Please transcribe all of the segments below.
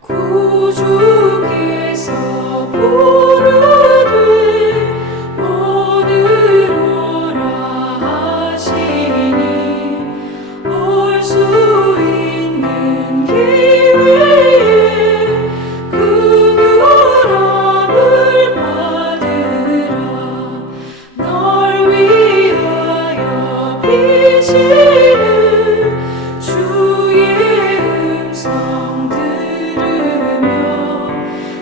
구주께서 부르되 오늘 오라 하시니 올 수 있는 기회에 긍휼함을 받으라. 널 위하여 비치는 주의 음성 들으며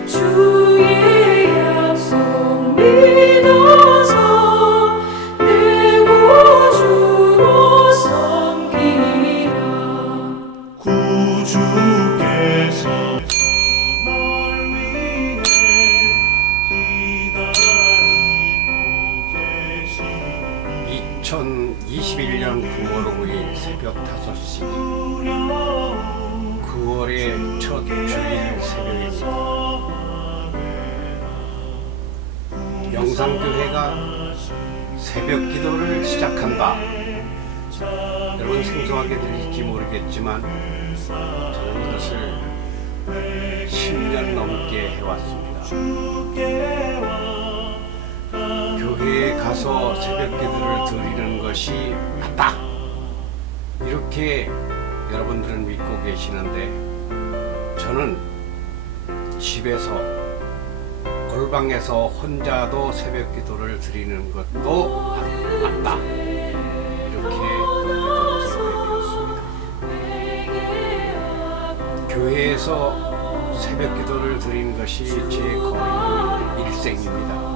주의 약속 믿어서 내 구주로 섬기라. 구주께서 널 위해 기다리고 계시니 2021년 9월 5일 새벽 5시 9월의 첫 주일 새벽입니다. 영상교회가 새벽 기도를 시작한다. 여러분 생소하게 들릴지 모르겠지만 저는 이것을 10년 넘게 해왔습니다. 교회에 가서 새벽 기도를 드리는 것이 맞다, 이렇게 여러분들은 믿고 계시는데, 저는 집에서 골방에서 혼자도 새벽 기도를 드리는 것도 맞다, 이렇게 되었습니다. 교회에서 새벽 기도를 드린 것이 제 거의 일생입니다.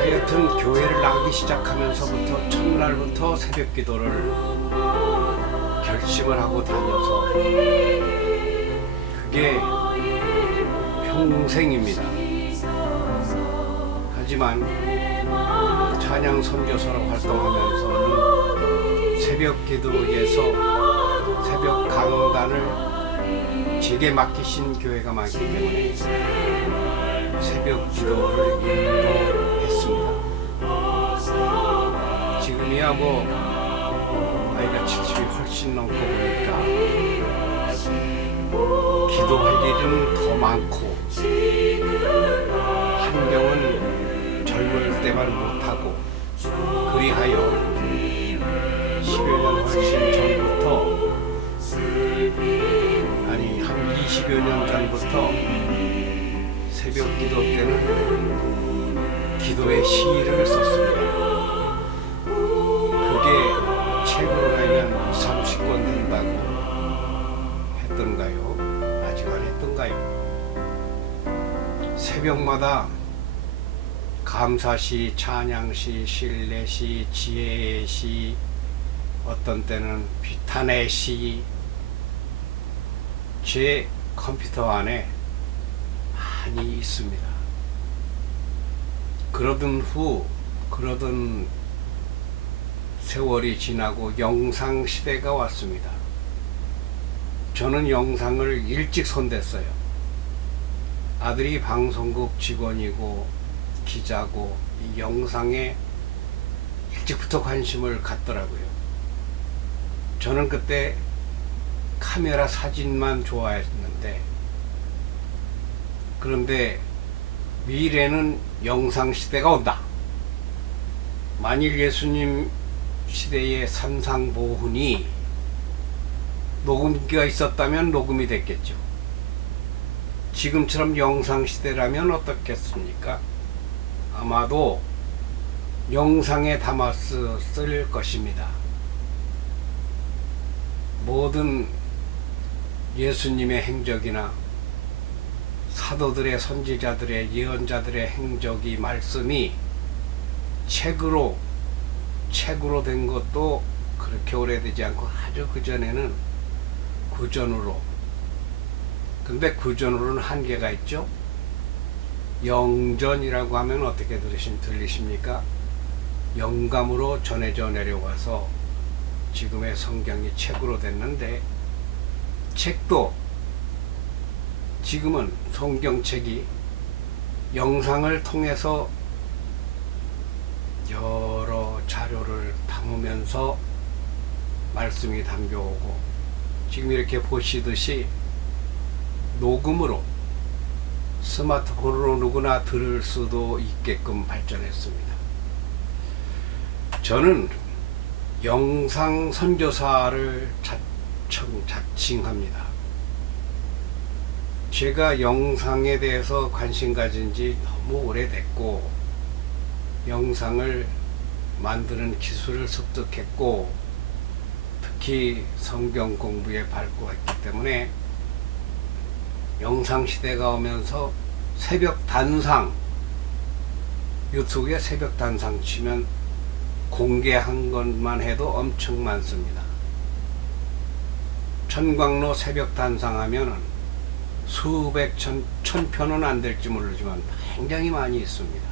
하여튼 교회를 나가기 시작하면서부터 첫날부터 새벽 기도를 결심을 하고 다녀서 그게 평생입니다. 하지만 찬양 선교사로 활동하면서는 새벽 기도에서 새벽 강단을 제게 맡기신 교회가 많기 때문에 새벽 기도를 인도했습니다. 지금이야 뭐 나이가 70이 훨씬 넘고 보니까 기도할 일은 더 많고 환경은 젊을 때만 못하고, 그리하여 10여 년 훨씬 전부터, 아니 한 20여 년 전부터 새벽 기도 때는 기도의 시를 썼습니다. 그게 책으로 내면 30권 된다고 했던가요? 아직 안 했던가요? 새벽마다 감사시, 찬양시, 신뢰시, 지혜의 시, 어떤 때는 비탄의 시, 제 컴퓨터 안에 많이 있습니다. 그러던 세월이 지나고 영상 시대가 왔습니다. 저는 영상을 일찍 손댔어요. 아들이 방송국 직원이고 기자고 이 영상에 일찍부터 관심을 갖더라고요. 저는 그때 카메라 사진만 좋아했는데, 그런데 미래는 영상 시대가 온다. 만일 예수님 시대의 산상보훈이 녹음기가 있었다면 녹음이 됐겠죠. 지금처럼 영상 시대라면 어떻겠습니까? 아마도 영상에 담았을 것입니다. 모든 예수님의 행적이나 사도들의, 선지자들의, 예언자들의 행적이, 말씀이 책으로 된 것도 그렇게 오래되지 않고 아주 그전에는 구전으로. 근데 구전으로는 한계가 있죠. 영전이라고 하면 어떻게 들리십니까? 영감으로 전해져 내려와서 지금의 성경이 책으로 됐는데, 책도 지금은 성경책이 영상을 통해서 여러 자료를 담으면서 말씀이 담겨오고 지금 이렇게 보시듯이 녹음으로 스마트폰으로 누구나 들을 수도 있게끔 발전했습니다. 저는 영상 선교사를 자칭합니다. 제가 영상에 대해서 관심 가진 지 너무 오래됐고, 영상을 만드는 기술을 습득했고, 특히 성경 공부에 발굴했기 때문에 영상 시대가 오면서 새벽 단상, 유튜브에 새벽 단상 치면 공개한 것만 해도 엄청 많습니다. 천광로 새벽 단상 하면은 수백 천 편은 안 될지 모르지만 굉장히 많이 있습니다.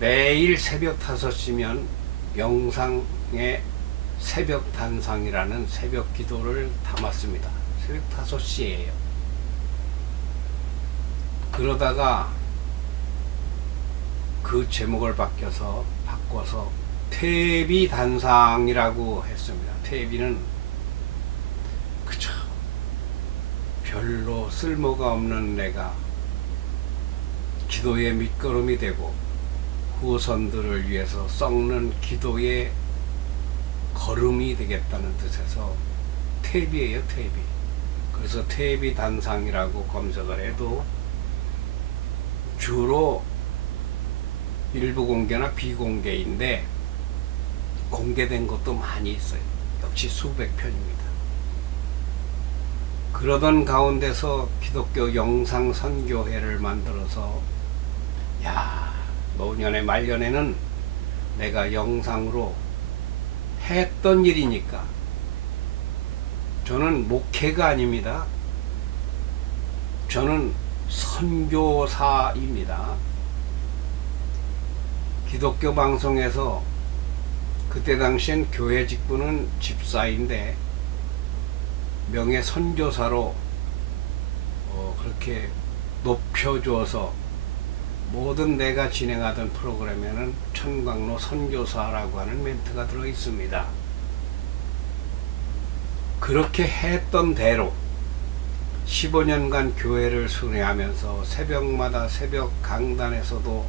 매일 새벽 5시면 영상에 새벽 단상이라는 새벽 기도를 담았습니다. 새벽 5시예요. 그러다가 그 제목을 바꿔서 퇴비 단상이라고 했습니다. 퇴비는 그저 별로 쓸모가 없는 내가 기도의 밑거름이 되고 후손들을 위해서 썩는 기도의 걸음이 되겠다는 뜻에서 퇴비예요, 퇴비. 그래서 퇴비 단상이라고 검색을 해도 주로 일부 공개나 비공개인데 공개된 것도 많이 있어요. 역시 수백 편입니다. 그러던 가운데서 기독교 영상 선교회를 만들어서 노년의 말년에는 내가 영상으로 했던 일이니까, 저는 목회가 아닙니다. 저는 선교사입니다. 기독교 방송에서 그때 당시엔 교회 직분은 집사인데 명예 선교사로 그렇게 높여줘서 모든 내가 진행하던 프로그램에는 천광로 선교사라고 하는 멘트가 들어 있습니다. 그렇게 했던 대로 15년간 교회를 순회하면서 새벽마다 새벽 강단에서도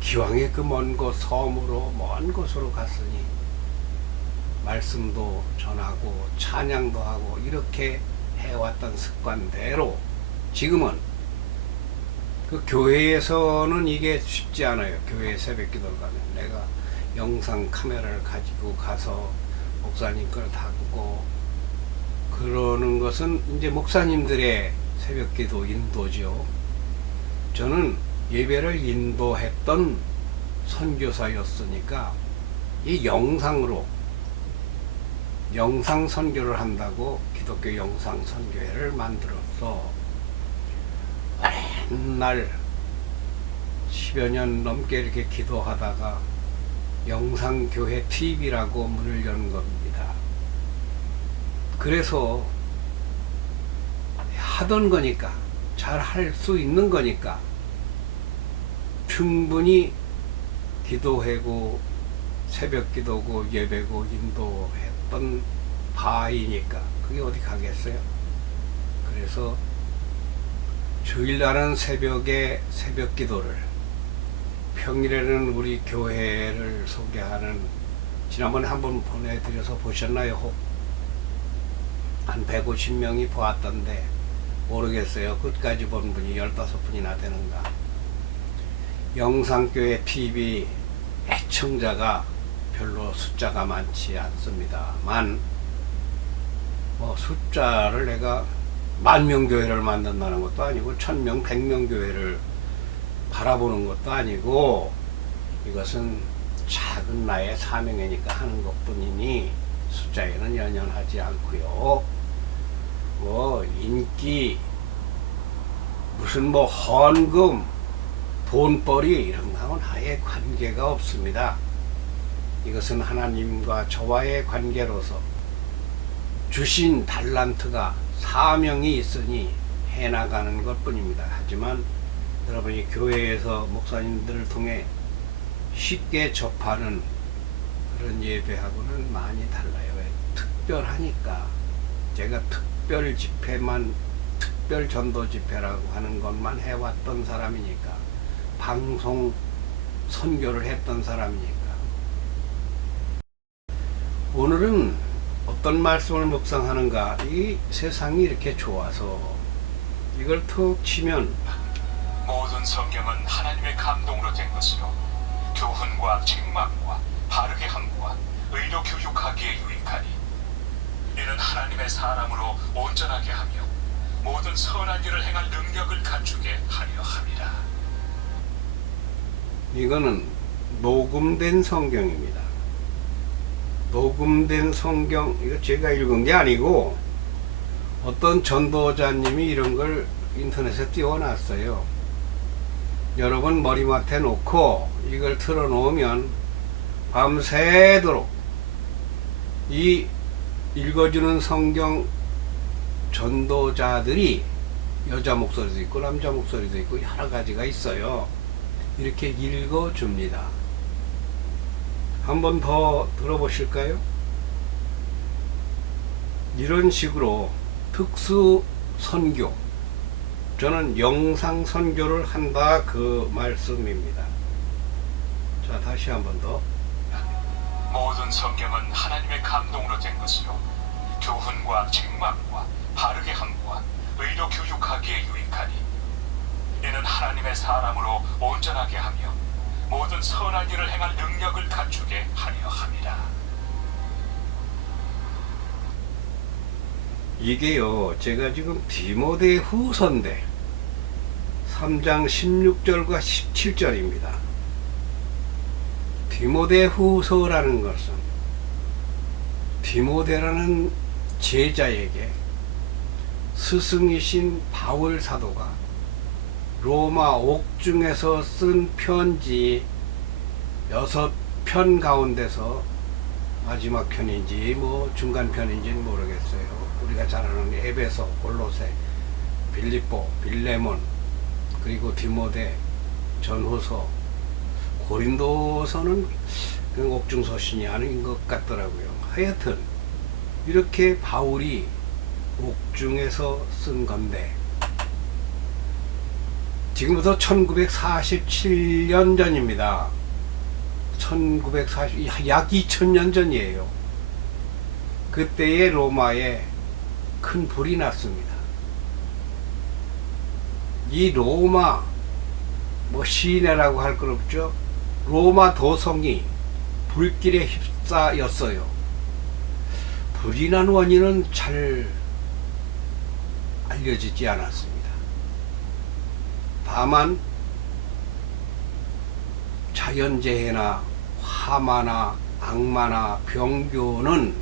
기왕에 그 먼 곳 섬으로 먼 곳으로 갔으니 말씀도 전하고 찬양도 하고 이렇게 해왔던 습관대로 지금은 그 교회에서는 이게 쉽지 않아요. 교회 새벽 기도를 가면 내가 영상 카메라를 가지고 가서 목사님 걸 담고 그러는 것은 이제 목사님들의 새벽 기도 인도죠. 저는 예배를 인도했던 선교사였으니까 이 영상으로 영상 선교를 한다고 기독교 영상 선교회를 만들어서 맨날 10여 년 넘게 이렇게 기도하다가 영상교회 TV라고 문을 연 겁니다. 그래서 하던 거니까, 잘 할 수 있는 거니까 충분히 기도하고 새벽 기도고 예배고 인도했던 바이니까 그게 어디 가겠어요? 그래서 주일날은 새벽에 새벽 기도를, 평일에는 우리 교회를 소개하는, 지난번에 한번 보내드려서 보셨나요? 한 150명이 보았던데 모르겠어요. 끝까지 본 분이 15분이나 되는가. 영상교회 TV 애청자가 별로 숫자가 많지 않습니다만, 숫자를 내가 10,000명 교회를 만든다는 것도 아니고 1000명, 100명 교회를 바라보는 것도 아니고, 이것은 작은 나의 사명이니까 하는 것뿐이니 숫자에는 연연하지 않고요. 인기, 무슨 헌금, 돈벌이 이런 거하고는 아예 관계가 없습니다. 이것은 하나님과 저와의 관계로서 주신 달란트가, 사명이 있으니 해나가는 것 뿐입니다. 하지만 여러분이 교회에서 목사님들을 통해 쉽게 접하는 그런 예배하고는 많이 달라요. 특별하니까 제가 특별 집회만 특별 전도 집회라고 하는 것만 해왔던 사람이니까 방송 선교를 했던 사람이니까 오늘은 어떤 말씀을 묵상하는가. 이 세상이 이렇게 좋아서 이걸 툭 치면 모든 성경은 하나님의 감동으로 된 것으로 교훈과 책망과 바르게 함과 의로 교육하기에 유익하니 이는 하나님의 사람으로 온전하게 하며 모든 선한 일을 행할 능력을 갖추게 하려 함이라. 이거는 녹음된 성경입니다. 녹음된 성경, 이거 제가 읽은 게 아니고 어떤 전도자님이 이런 걸 인터넷에 띄워놨어요. 여러분 머리맡에 놓고 이걸 틀어놓으면 밤새도록 이 읽어주는 성경 전도자들이 여자 목소리도 있고 남자 목소리도 있고 여러 가지가 있어요. 이렇게 읽어줍니다. 한 번 더 들어보실까요? 이런 식으로 특수 선교, 저는 영상 선교를 한다 그 말씀입니다. 자, 다시 한 번 더. 모든 성경은 하나님의 감동으로 된 것으로 교훈과 책망과 바르게 함과 의로 교육하기에 유익하니 이는 하나님의 사람으로 온전하게 하며 모든 선한 일을 행할 능력을 갖추게 하려 함이라. 이게요, 제가 지금 디모데 후서인데 3장 16절과 17절입니다. 디모데 후서라는 것은 디모데라는 제자에게 스승이신 바울 사도가 로마 옥중에서 쓴 편지 6편 가운데서 마지막 편인지 뭐 중간 편인지는 모르겠어요. 우리가 잘 아는 에베소, 골로새, 빌립보, 빌레몬, 그리고 디모데, 전후서, 고린도서는 그 옥중 서신이 아닌 것 같더라고요. 하여튼 이렇게 바울이 옥중에서 쓴 건데 지금부터 1947년 전입니다. 약 2000년 전이에요. 그때의 로마에 큰 불이 났습니다. 이 로마, 뭐 시내라고 할 건 없죠. 로마 도성이 불길에 휩싸였어요. 불이 난 원인은 잘 알려지지 않았습니다. 다만 자연재해나 화마나 악마나 병교는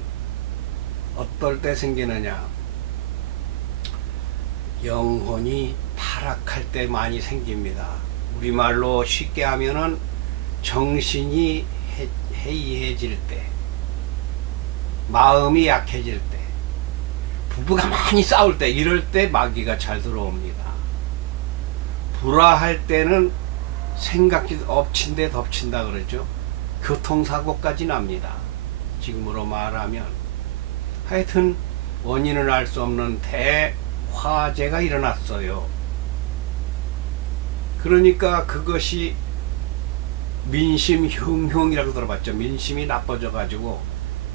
어떨 때 생기느냐, 영혼이 타락할 때 많이 생깁니다. 우리말로 쉽게 하면은 정신이 해이해질 때, 마음이 약해질 때, 부부가 많이 싸울 때, 이럴 때 마귀가 잘 들어옵니다. 불화할 때는 생각이 엎친 데 덮친다 그러죠. 교통사고까지 납니다. 지금으로 말하면. 하여튼 원인을 알 수 없는 대화재가 일어났어요. 그러니까 그것이 민심흉흉이라고 들어봤죠. 민심이 나빠져 가지고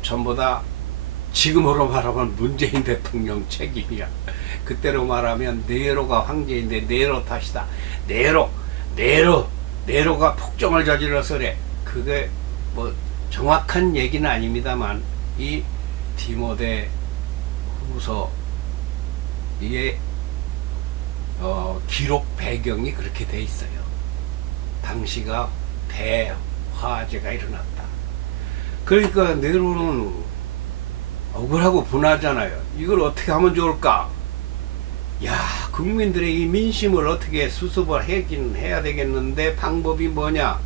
전부 다 지금으로 말하면 문재인 대통령 책임이야. 그때로 말하면 네로가 황제인데 네로 탓이다. 네로가 폭정을 저질러서 그래. 그게 뭐 정확한 얘기는 아닙니다만 이 디모데 후서 이게 기록 배경이 그렇게 돼 있어요. 당시가 대화재가 일어났다. 그러니까 네로는 억울하고 분하잖아요. 이걸 어떻게 하면 좋을까? 야, 국민들의 이 민심을 어떻게 수습을 하긴 해야 되겠는데 방법이 뭐냐?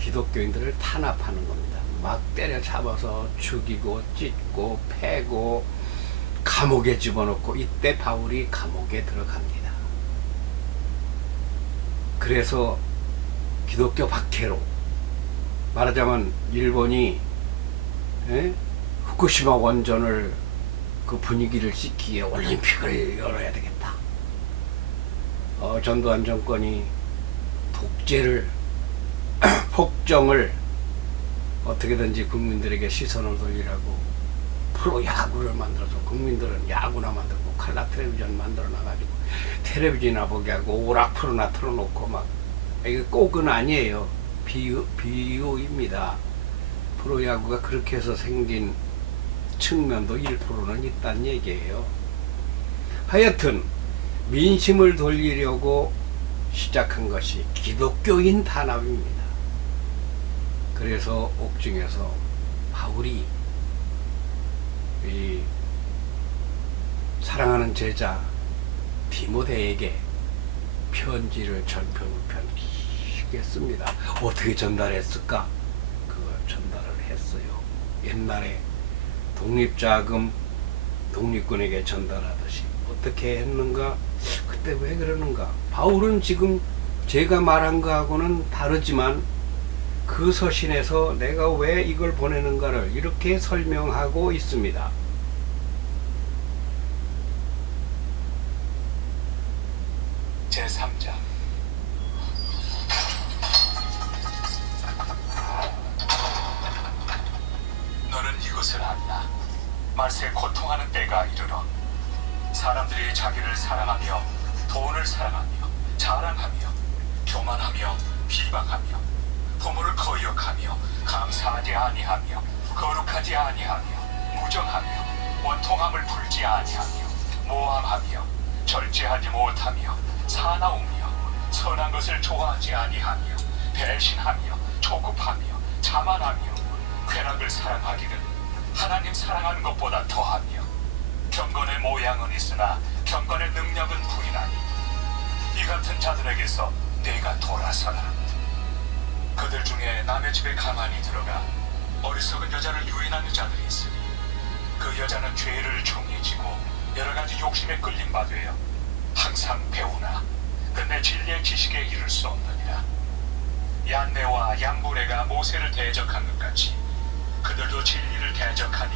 기독교인들을 탄압하는 겁니다. 막 때려잡아서 죽이고 찢고 패고 감옥에 집어넣고, 이때 바울이 감옥에 들어갑니다. 그래서 기독교 박해로 말하자면 일본이 후쿠시마 원전을 그 분위기를 씻기에 올림픽을 열어야 되겠다. 전두환 정권이 독재를 폭정을 어떻게든지 국민들에게 시선을 돌리라고 프로야구를 만들어서 국민들은 야구나 만들고 칼라 텔레비전 만들어 놔가지고 텔레비전이나 보게 하고 오락 프로나 틀어놓고 막 이게 꼭은 아니에요. 비유입니다. 프로야구가 그렇게 해서 생긴 측면도 1%는 있다는 얘기예요. 하여튼 민심을 돌리려고 시작한 것이 기독교인 탄압입니다. 그래서 옥중에서 바울이 이 사랑하는 제자 디모데에게 편지를 전편우편 길게 씁니다. 어떻게 전달했을까? 그걸 전달을 했어요. 옛날에 독립자금 독립군에게 전달하듯이 어떻게 했는가? 그때 왜 그러는가? 바울은 지금 제가 말한 거하고는 다르지만 그 서신에서 내가 왜 이걸 보내는가를 이렇게 설명하고 있습니다. 제3장 너는 이것을 안다. 말세 고통하는 때가 이르러 사람들이 자기를 사랑하며 돈을 사랑하며 자랑하며 교만하며 비방하며 부모를 거역하며 감사하지 아니하며 거룩하지 아니하며 무정하며 원통함을 풀지 아니하며 모함하며 절제하지 못하며 사나우며 선한 것을 좋아하지 아니하며 배신하며 조급하며 자만하며 쾌락을 사랑하기를 하나님 사랑하는 것보다 더하며 경건의 모양은 있으나 경건의 능력은 부인하니 이 같은 자들에게서 내가 돌아서라. 그들 중에 남의 집에 가만히 들어가 어리석은 여자를 유인하는 자들이 있으니 그 여자는 죄를 종이 지고 여러 가지 욕심에 끌린 바 되어 항상 배우나 끝내 진리의 지식에 이를 수 없느니라. 얀네와 얌브레가 모세를 대적한 것 같이 그들도 진리를 대적하니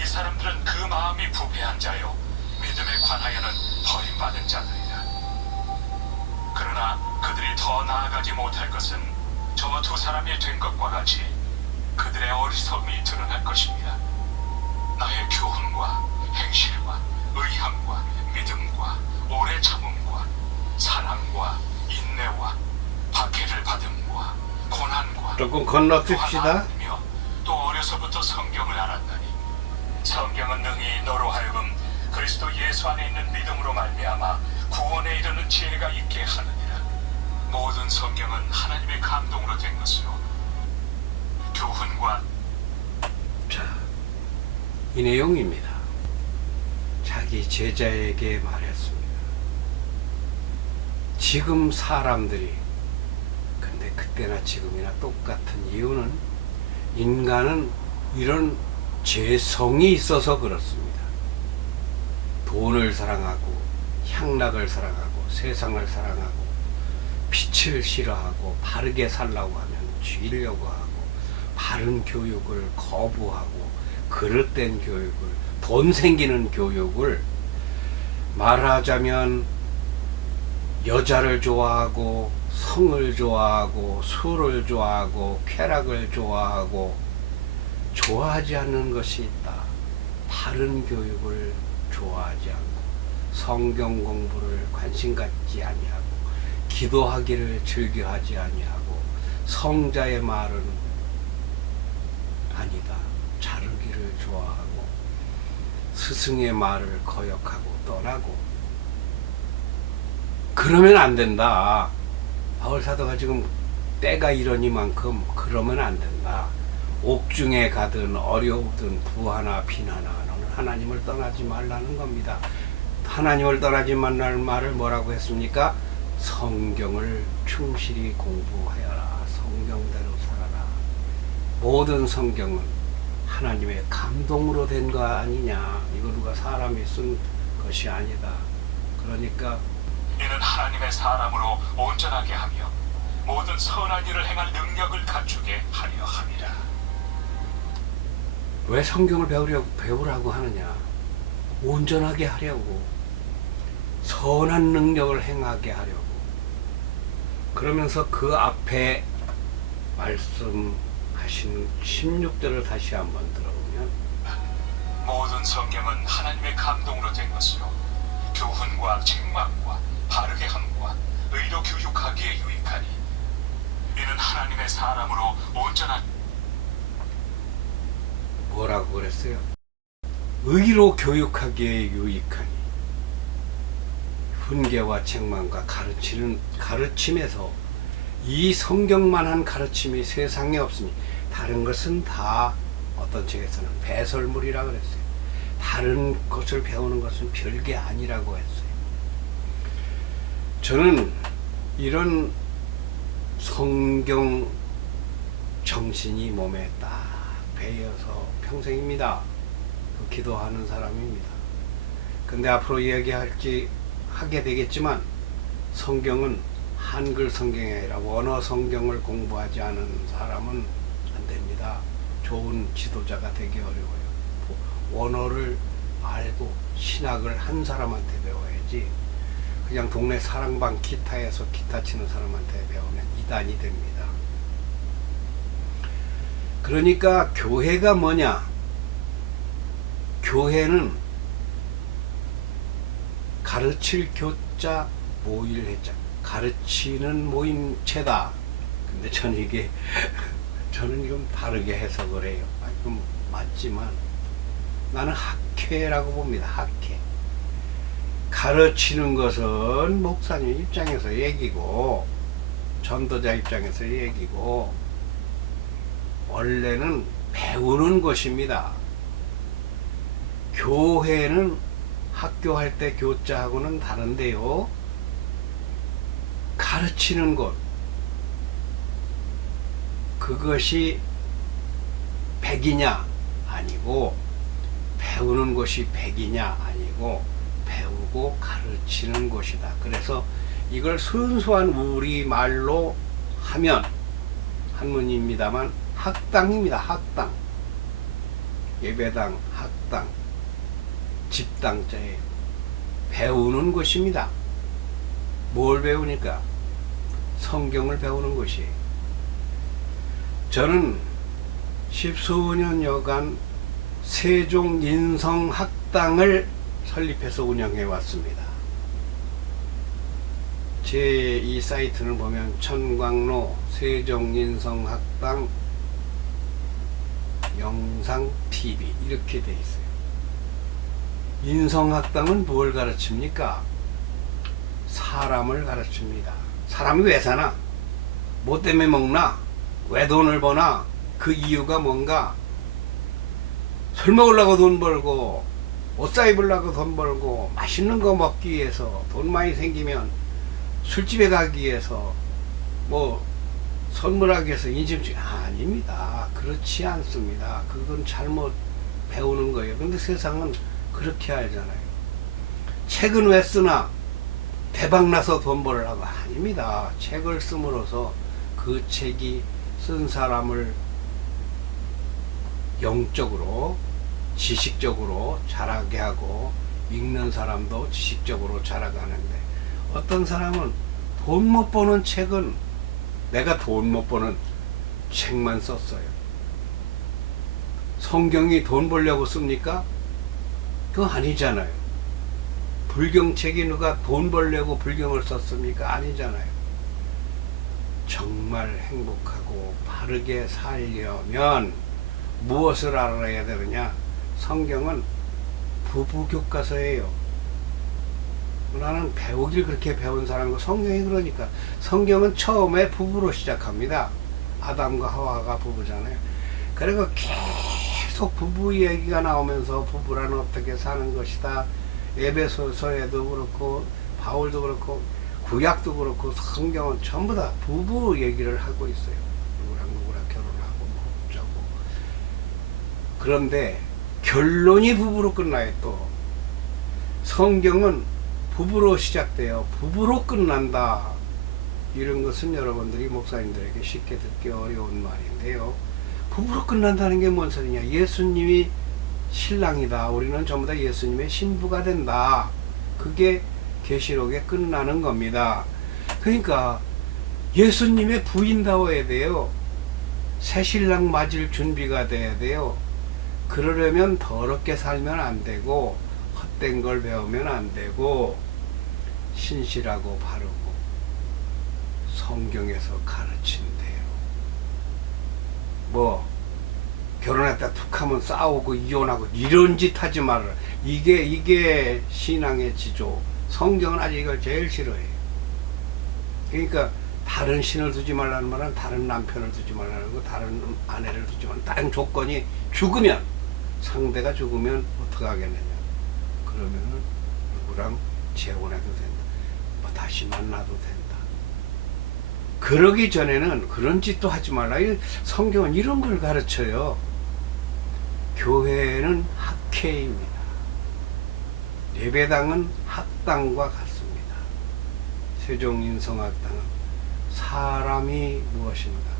이 사람들은 그 마음이 부패한 자요 믿음에 관하여는 버림받은 자들이라. 그러나 그들이 더 나아가지 못할 것은 저 두 사람이 된 것과 같이 그들의 어리석음이 드러날 것입니다. 나의 교훈과 행실과 의함과 믿음과 오래 참음과 사랑과 인내와 박해를 받음과 고난과 조금 건너뛰시다. 또 어려서부터 성경을 알았다니 성경은 능히 너로 하여금 그리스도 예수 안에 있는 믿음으로 말미암아 구원에 이르는 지혜가 있게 하느니라. 모든 성경은 하나님의 감동으로 된 것으로 교훈과 자, 이 내용입니다. 자기 제자에게 말했습니다. 지금 사람들이 근데 그때나 지금이나 똑같은 이유는 인간은 이런 죄성이 있어서 그렇습니다. 돈을 사랑하고 향락을 사랑하고 세상을 사랑하고 빛을 싫어하고 바르게 살라고 하면 쥐려고 하고 바른 교육을 거부하고 그릇된 교육을 돈 생기는 교육을 말하자면 여자를 좋아하고 성을 좋아하고 술을 좋아하고 쾌락을 좋아하고 좋아하지 않는 것이 있다. 바른 교육을 좋아하지 않고 성경 공부를 관심 갖지 아니하고 기도하기를 즐겨하지 아니하고 성자의 말은 아니다. 자르기를 좋아하고 스승의 말을 거역하고 떠나고 그러면 안 된다. 바울 사도가 지금 때가 이러니만큼 그러면 안 된다. 옥중에 가든 어려우든 부하나 비나나 너는 하나님을 떠나지 말라는 겁니다. 하나님을 떠나지 말라는 말을 뭐라고 했습니까? 성경을 충실히 공부하여라. 성경대로 살아라. 모든 성경은 하나님의 감동으로 된 거 아니냐. 이거 누가 사람이 쓴 것이 아니다. 그러니까 이는 하나님의 사람으로 온전하게 하며 모든 선한 일을 행할 능력을 갖추게 하려 함이라. 왜 성경을 배우라고 하느냐? 온전하게 하려고, 선한 능력을 행하게 하려고. 그러면서 그 앞에 말씀하신 16절을 다시 한번 들어보면, 모든 성경은 하나님의 감동으로 된 것이요 교훈과 책망과 바르게 함과 의로 교육하기에 유익하니 이는 하나님의 사람으로 온전한 뭐라고 그랬어요? 의로 교육하기에 유익하니. 훈계와 책망과 가르침에서 이 성경만한 가르침이 세상에 없으니 다른 것은 다 어떤 책에서는 배설물이라 그랬어요. 다른 것을 배우는 것은 별게 아니라고 했어요. 저는 이런 성경 정신이 몸에 딱 배어서 평생입니다. 기도하는 사람입니다. 근데 앞으로 하게 되겠지만 성경은 한글 성경이 아니라 원어 성경을 공부하지 않은 사람은 안 됩니다. 좋은 지도자가 되기 어려워요. 원어를 알고 신학을 한 사람한테 배워야지 그냥 동네 사랑방 기타에서 기타 치는 사람한테 배우면 이단이 됩니다. 그러니까 교회가 뭐냐? 교회는 가르칠 교자 모일 해자, 가르치는 모임체다. 근데 저는 좀 다르게 해석을 해요. 좀 맞지만 나는 학회라고 봅니다. 학회. 가르치는 것은 목사님 입장에서 얘기고 전도자 입장에서 얘기고 원래는 배우는 것입니다. 교회는 학교 할 때 교자하고는 다른데요. 가르치는 것, 그것이 백이냐 아니고, 배우는 것이 백이냐 아니고, 배우고 가르치는 것이다. 그래서 이걸 순수한 우리말로 하면 한문입니다만 학당입니다. 학당. 예배당, 학당, 집당자에 배우는 것입니다. 뭘 배우니까? 성경을 배우는 것이. 저는 10수년여간 세종인성학당을 설립해서 운영해 왔습니다. 제 이 사이트를 보면 천광로 세종인성학당 영상TV 이렇게 돼 있어요. 인성학당은 뭘 가르칩니까? 사람을 가르칩니다. 사람이 왜 사나? 뭐 때문에 먹나? 왜 돈을 버나? 그 이유가 뭔가? 술 먹으려고 돈 벌고, 옷 사 입으려고 돈 벌고, 맛있는 거 먹기 위해서, 돈 많이 생기면 술집에 가기 위해서, 뭐 선물하기 위해서 인심주의 아닙니다. 그렇지 않습니다. 그건 잘못 배우는 거예요. 근데 세상은 그렇게 알잖아요. 책은 왜 쓰나? 대박나서 돈 벌으려고 아닙니다. 책을 씀으로써 그 책이 쓴 사람을 영적으로 지식적으로 자라게 하고 읽는 사람도 지식적으로 자라가는데, 어떤 사람은 돈 못 버는 책은, 내가 돈 못 버는 책만 썼어요. 성경이 돈 벌려고 씁니까? 그거 아니잖아요. 불경책이 누가 돈 벌려고 불경을 썼습니까? 아니잖아요. 정말 행복하고 바르게 살려면 무엇을 알아야 되느냐? 성경은 부부교과서예요. 나는 배우길 그렇게 배운 사람이고, 성경이 그러니까. 성경은 처음에 부부로 시작합니다. 아담과 하와가 부부잖아요. 그리고 계속 부부 얘기가 나오면서 부부란 어떻게 사는 것이다. 에베소서에도 그렇고 바울도 그렇고 구약도 그렇고 성경은 전부 다 부부 얘기를 하고 있어요. 누구랑 결혼하고 뭐 어쩌고. 그런데 결론이 부부로 끝나요. 또 성경은 부부로 시작돼요. 부부로 끝난다. 이런 것은 여러분들이 목사님들에게 쉽게 듣기 어려운 말인데요. 부부로 끝난다는 게 뭔 소리냐? 예수님이 신랑이다. 우리는 전부 다 예수님의 신부가 된다. 그게 계시록에 끝나는 겁니다. 그러니까 예수님의 부인다워야 돼요. 새 신랑 맞을 준비가 돼야 돼요. 그러려면 더럽게 살면 안 되고 헛된 걸 배우면 안 되고 신실하고 바르고 성경에서 가르친 대로 뭐 결혼했다 툭 하면 싸우고 이혼하고 이런 짓 하지 말아라. 이게 신앙의 지조. 성경은 아주 이걸 제일 싫어해요. 그러니까 다른 신을 두지 말라는 말은 다른 남편을 두지 말라는 거, 다른 아내를 두지 말라는 다른 조건이 죽으면, 상대가 죽으면 어떻게 하겠느냐. 그러면은 누구랑 재혼해도 된다. 뭐 다시 만나도 된다. 그러기 전에는 그런 짓도 하지 말라. 성경은 이런 걸 가르쳐요. 교회는 학회입니다. 예배당은 학당과 같습니다. 세종인성학당은 사람이 무엇인가,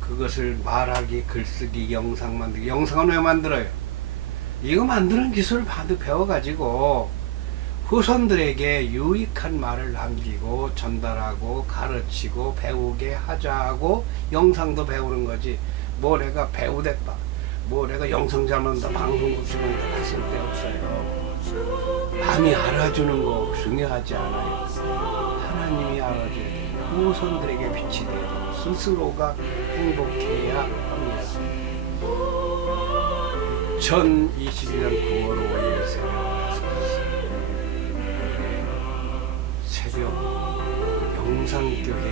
그것을 말하기, 글쓰기, 영상 만들기. 영상은 왜 만들어요? 이거 만드는 기술을 배워가지고 후손들에게 유익한 말을 남기고 전달하고 가르치고 배우게 하자고 영상도 배우는 거지. 뭐 내가 배우됐다, 뭐 내가 영상 잘 만든다, 방송국 찍는다 했을 때 없어요. 남이 알아주는 거 중요하지 않아요. 하나님이 알아줘야 돼요. 후손들에게 빛이 돼야 돼요. 스스로가 행복해야 합니다. 2021년 9월 5일 새벽 영상교회